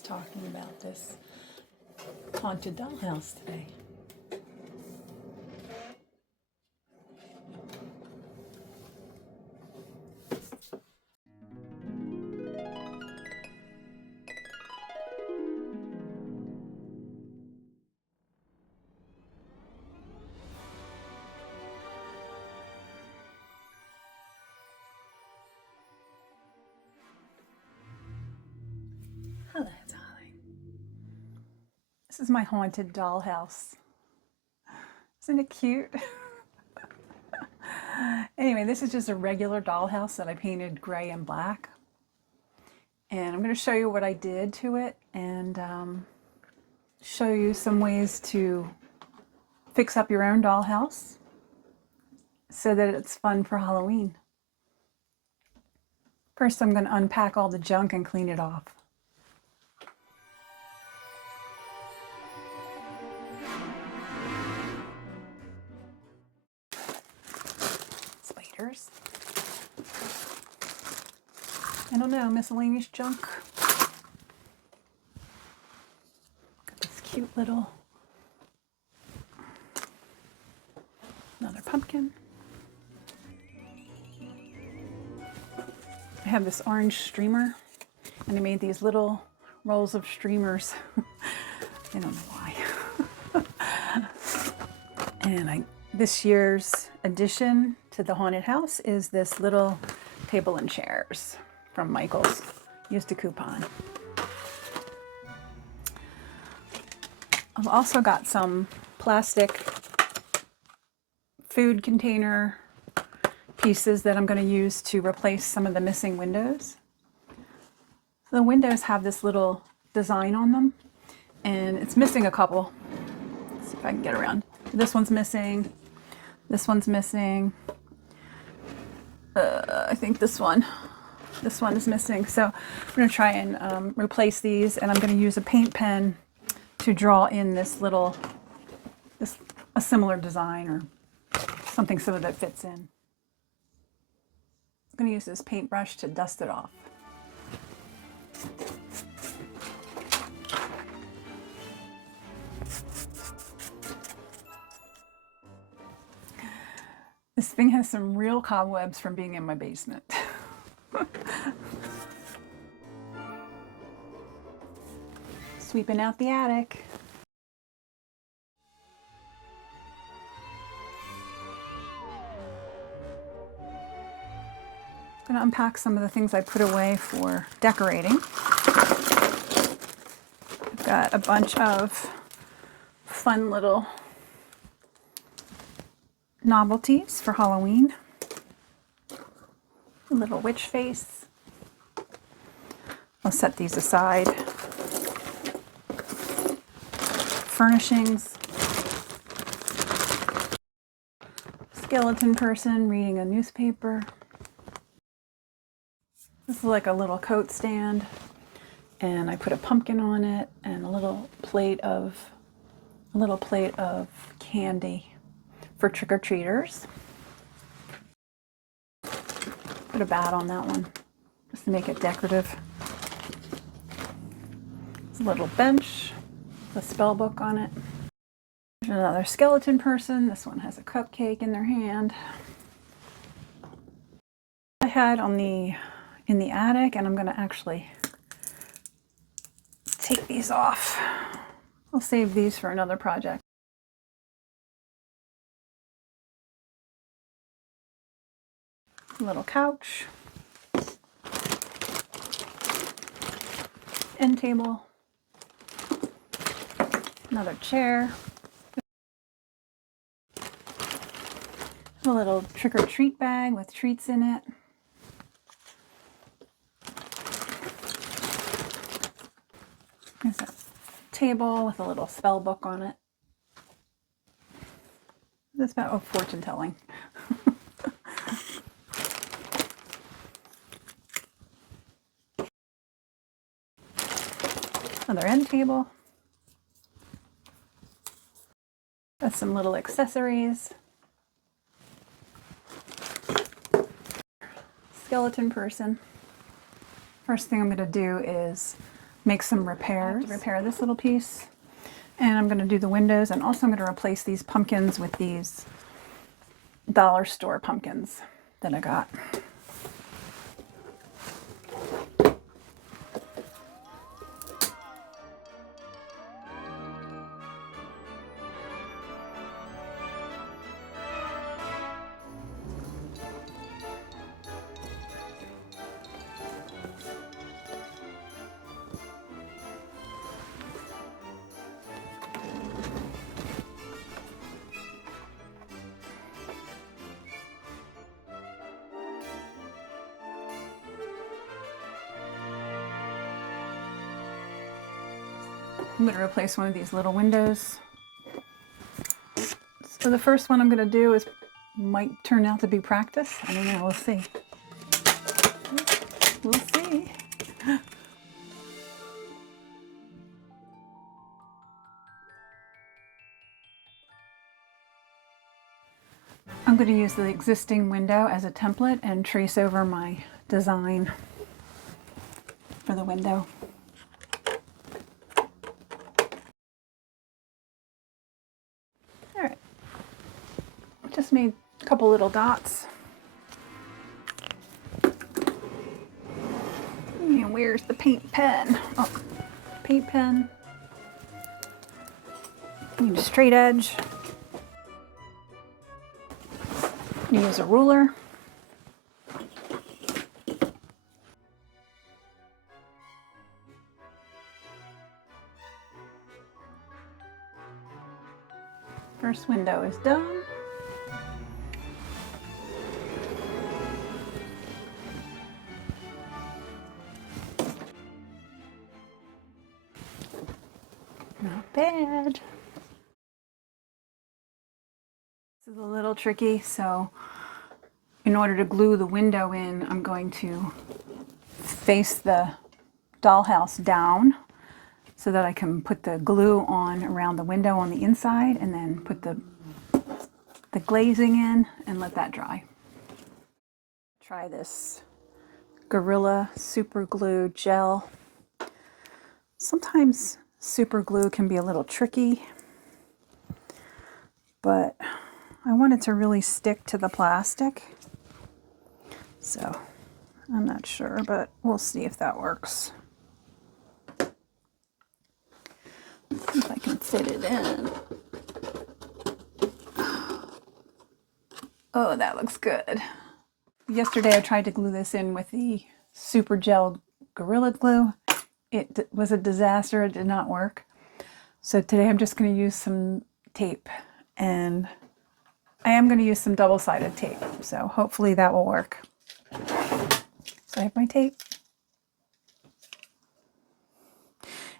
just talking about this haunted dollhouse today. Hello, darling. This is my haunted dollhouse. Isn't it cute? Anyway, this is just a regular dollhouse that I painted gray and black. And I'm going to show you what I did to it and show you some ways to fix up your own dollhouse so that it's fun for Halloween. First, I'm going to unpack all the junk and clean it off. Spiders. I don't know, miscellaneous junk. Got this cute little, another pumpkin. I have this orange streamer, and I made these little rolls of streamers. I don't know why. And this year's addition to the haunted house is this little table and chairs from Michael's. Used a coupon. I've also got some plastic food container pieces that I'm going to use to replace some of the missing windows. The windows have this little design on them, and it's missing a couple. Let's see if I can get around. This one's missing. This one's missing. I think this one is missing. So I'm going to try and replace these, and I'm going to use a paint pen to draw in a similar design or something so that it fits in. I'm going to use this paintbrush to dust it off. This thing has some real cobwebs from being in my basement. Sweeping out the attic. I'm going to unpack some of the things I put away for decorating. I've got a bunch of fun little novelties for Halloween. A little witch face. I'll set these aside. Furnishings. Skeleton person reading a newspaper. This is like a little coat stand, and I put a pumpkin on it and a little plate of candy for trick-or-treaters. Put a bat on that one just to make it decorative. It's a little bench with a spell book on it. There's another skeleton person. This one has a cupcake in their hand. I had in the attic, and I'm going to actually take these off. I'll save these for another project. Little couch, end table, another chair, a little trick-or-treat bag with treats in it. There's a table with a little spell book on it. This is about fortune telling. Another end table. Got some little accessories. Skeleton person. First thing I'm going to do is make some repairs. I have to repair this little piece. And I'm going to do the windows, and also I'm going to replace these pumpkins with these dollar store pumpkins that I got. I'm going to replace one of these little windows. So the first one I'm going to do might turn out to be practice. I don't know, we'll see. We'll see. I'm going to use the existing window as a template and trace over my design for the window. Alright, just made a couple little dots. And where's the paint pen? Oh, paint pen. Need a straight edge. Use a ruler. First window is done. Not bad. This is a little tricky, so in order to glue the window in, I'm going to face the dollhouse down so that I can put the glue on around the window on the inside, and then put the glazing in and let that dry. Try this Gorilla Super Glue Gel. Sometimes super glue can be a little tricky, but I want it to really stick to the plastic. So I'm not sure, but we'll see if that works. See if I can fit it in. Oh, that looks good. Yesterday I tried to glue this in with the Super Gel Gorilla Glue. It was a disaster. It did not work. So today I'm just going to use some tape, and I am going to use some double-sided tape. So hopefully that will work. So I have my tape.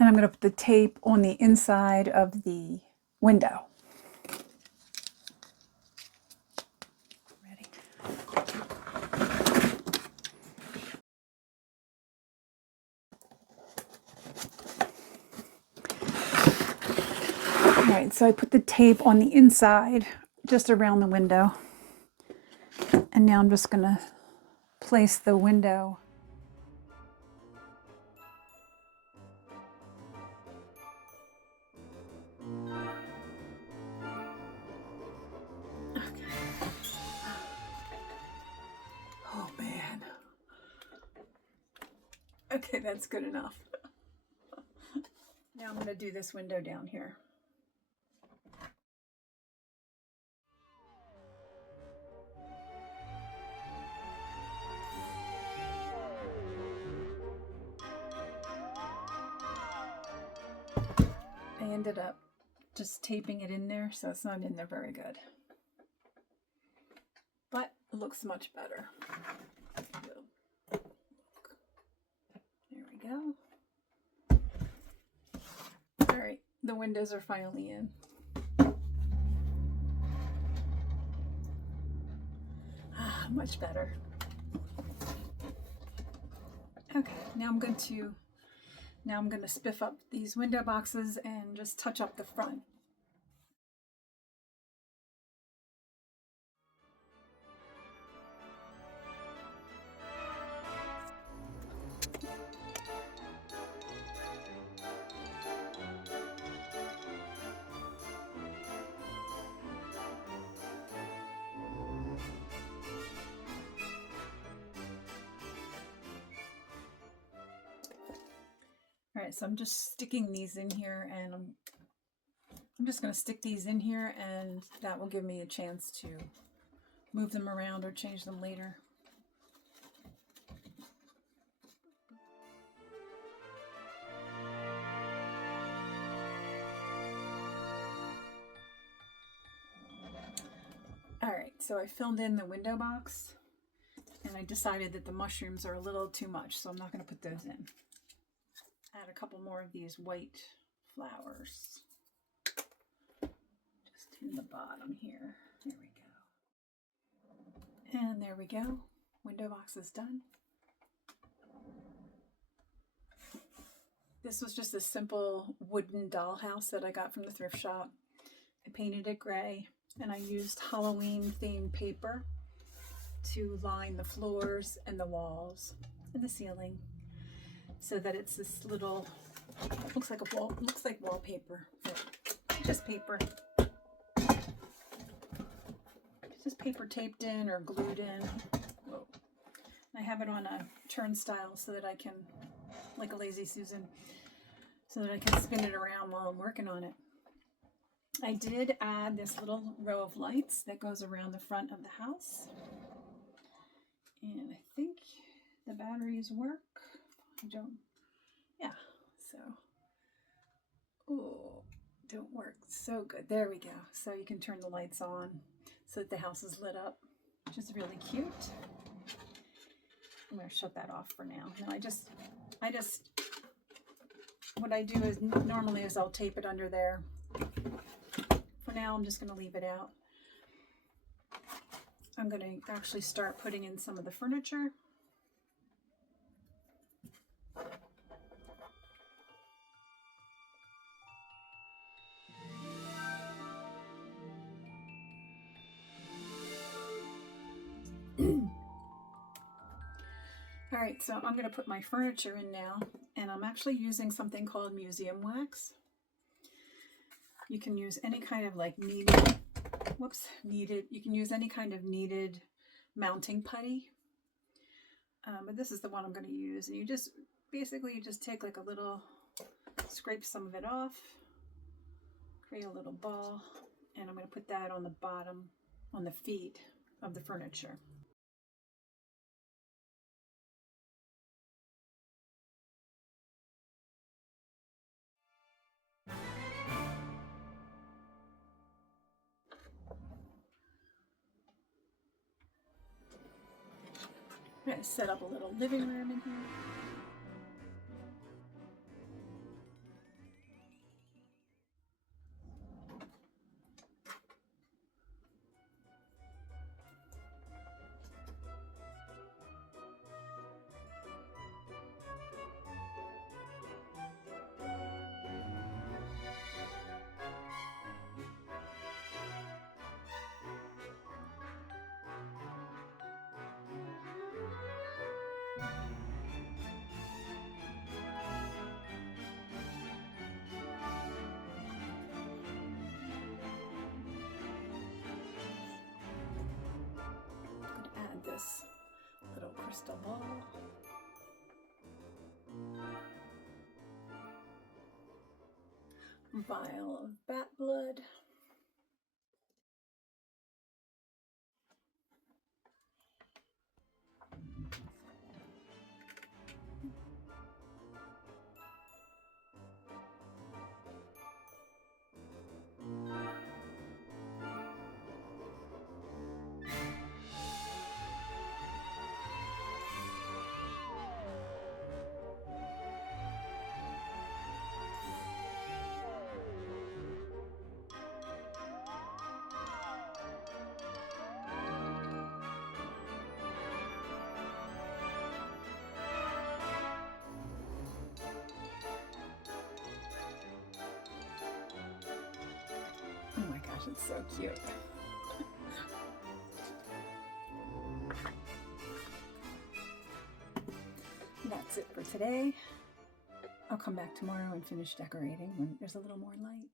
And I'm going to put the tape on the inside of the window. Ready? All right, so I put the tape on the inside, just around the window. And now I'm just going to place the window . Oh man. Okay, that's good enough. Now I'm going to do this window down here. I ended up just taping it in there, so it's not in there very good. But it looks much better. There we go. All right, the windows are finally in. Ah, much better. Okay, now I'm going to spiff up these window boxes and just touch up the front. All right, so I'm just sticking these in here, and I'm just going to stick these in here, and that will give me a chance to move them around or change them later. All right, so I filled in the window box, and I decided that the mushrooms are a little too much, so I'm not going to put those in. Add a couple more of these white flowers just in the bottom here. There we go. And there we go. Window box is done. This was just a simple wooden dollhouse that I got from the thrift shop. I painted it gray, and I used Halloween themed paper to line the floors and the walls and the ceiling, so that it's this little, looks like wallpaper, but just paper. It's just paper taped in or glued in. Whoa. I have it on a turnstile so that I can, like a lazy Susan, so that I can spin it around while I'm working on it. I did add this little row of lights that goes around the front of the house. And I think the batteries work. Yeah, so, don't work so good. There we go. So you can turn the lights on so that the house is lit up, which is really cute. I'm going to shut that off for now. Now what I do is normally I'll tape it under there. For now, I'm just going to leave it out. I'm going to actually start putting in some of the furniture. All right, so I'm going to put my furniture in now, and I'm actually using something called museum wax. You can use any kind of like you can use any kind of kneaded mounting putty. But this is the one I'm going to use. And you just take like a little, scrape some of it off, create a little ball, and I'm going to put that on the bottom, on the feet of the furniture. I'm going to set up a little living room in here. This little crystal ball. Vial of bat blood. Oh my gosh, it's so cute. That's it for today. I'll come back tomorrow and finish decorating when there's a little more light.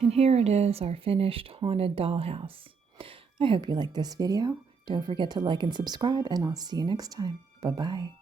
And here it is, our finished haunted dollhouse. I hope you liked this video. Don't forget to like and subscribe, and I'll see you next time. Bye-bye.